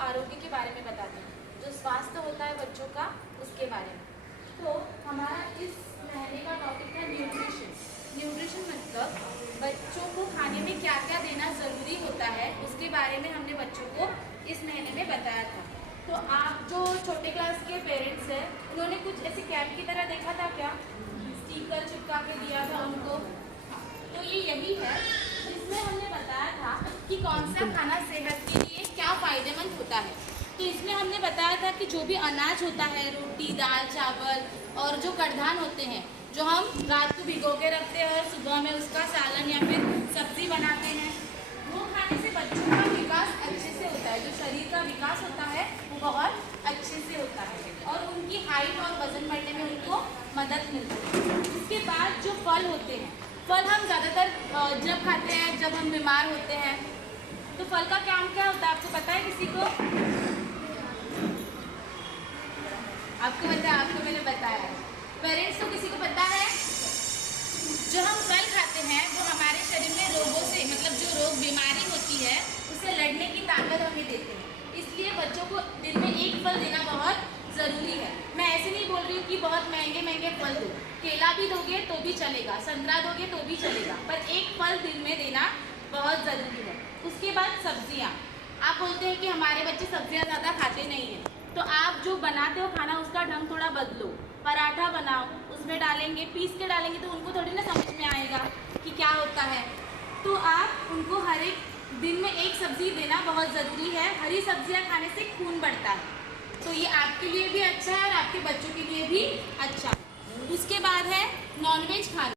आरोग्य के बारे में बताते हैं, जो स्वास्थ्य होता है बच्चों का उसके बारे में। तो हमारा इस महीने का टॉपिक है न्यूट्रिशन। न्यूट्रिशन मतलब बच्चों को खाने में क्या क्या देना ज़रूरी होता है, उसके बारे में हमने बच्चों को इस महीने में बताया था। तो आप जो छोटे क्लास के पेरेंट्स हैं, उन्होंने कुछ ऐसे कैंप की तरह देखा था क्या? स्टिकर चिपका के दिया था उनको। तो ये यही है जिसमें हमने बताया था कि कौन सा खाना सेहत के लिए क्या फ़ायदेमंद होता है। तो इसमें हमने बताया था कि जो भी अनाज होता है, रोटी, दाल, चावल और जो कड़धान होते हैं, जो हम रात को भिगो के रखते हैं और सुबह में उसका सालन या फिर सब्जी बनाते हैं, वो खाने से बच्चों का विकास अच्छे से होता है। जो शरीर का विकास होता है वो बहुत अच्छे से होता है और उनकी हाइट और वजन बढ़ने में उनको मदद मिलती है। इसके बाद जो फल होते हैं, फल हम ज़्यादातर जब खाते हैं जब हम बीमार होते हैं। तो फल का काम क्या होता है, आपको पता है किसी को? आपको पता है? आपको मैंने बताया है। पेरेंट्स को किसी को पता है? जो हम फल खाते हैं वो हमारे शरीर में रोगों से, मतलब जो रोग बीमारी होती है उससे लड़ने की ताकत हमें देते हैं। इसलिए बच्चों को दिन में एक फल देना बहुत ज़रूरी है। मैं ऐसे नहीं बोल रही हूँ कि बहुत महंगे महंगे फल दो, केला भी दोगे तो भी चलेगा, संतरा दोगे तो भी चलेगा, पर एक फल दिन में देना बहुत ज़रूरी है। उसके बाद सब्जियाँ। आप बोलते हैं कि हमारे बच्चे सब्जियाँ ज़्यादा खाते नहीं हैं, तो आप जो बनाते हो खाना उसका ढंग थोड़ा बदलो। पराठा बनाओ, उसमें डालेंगे, पीस के डालेंगे तो उनको थोड़ी ना समझ में आएगा कि क्या होता है। तो आप उनको हर एक दिन में एक सब्ज़ी देना बहुत ज़रूरी है। हरी सब्जियाँ खाने से खून बढ़ता है, तो ये आपके लिए भी अच्छा है और आपके बच्चों के लिए भी अच्छा है। उसके बाद है नॉनवेज खाना।